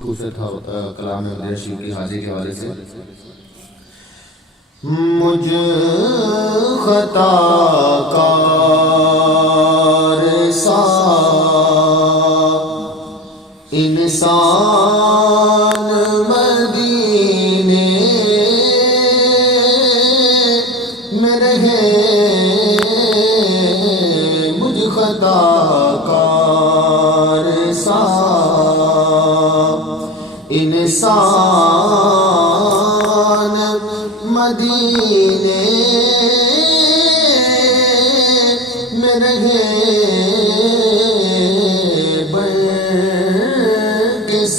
سے تھا کلام رشید کی حاضری کے حوالے سے مجھ خطا کار سا انسان مدینے میں رہے، مجھ خطا کار سا انسان مدینے میں رہے، کس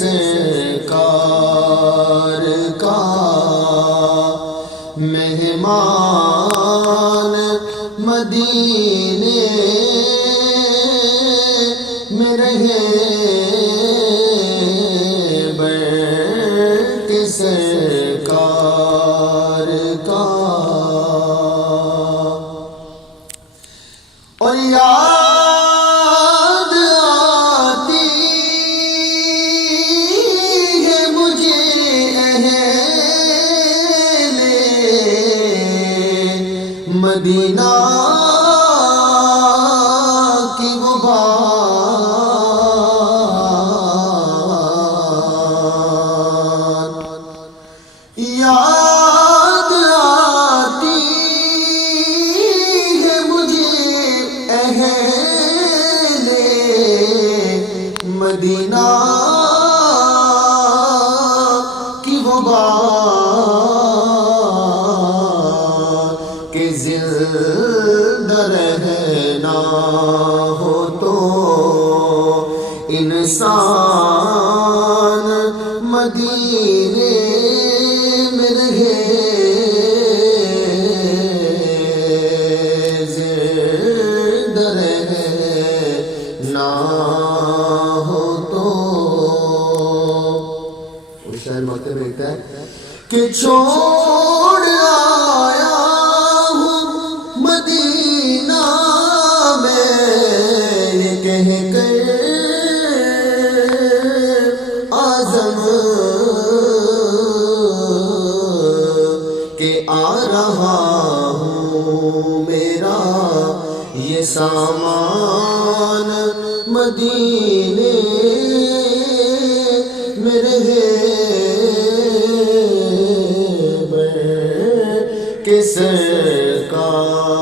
کار کا مہمان مدینے میں رہے، کس کار کا اور یاد آتی ہے مجھے اہل مدینہ کی وہ بات، یاد آتی ہے مجھے اہل مدینہ کی وہ بات کہ زندہ رہنا ہو تو انسان مدینے میں رہے، زندہ رہنا ہو تو اس شاعر مکتے میں لکھتا ہے کہ چھوڑ آیا ہوں مدینہ میں یہ کہہ کر عزم کہ آ رہا ہوں، میرا یہ سامان مدینے میں رہے، کس کار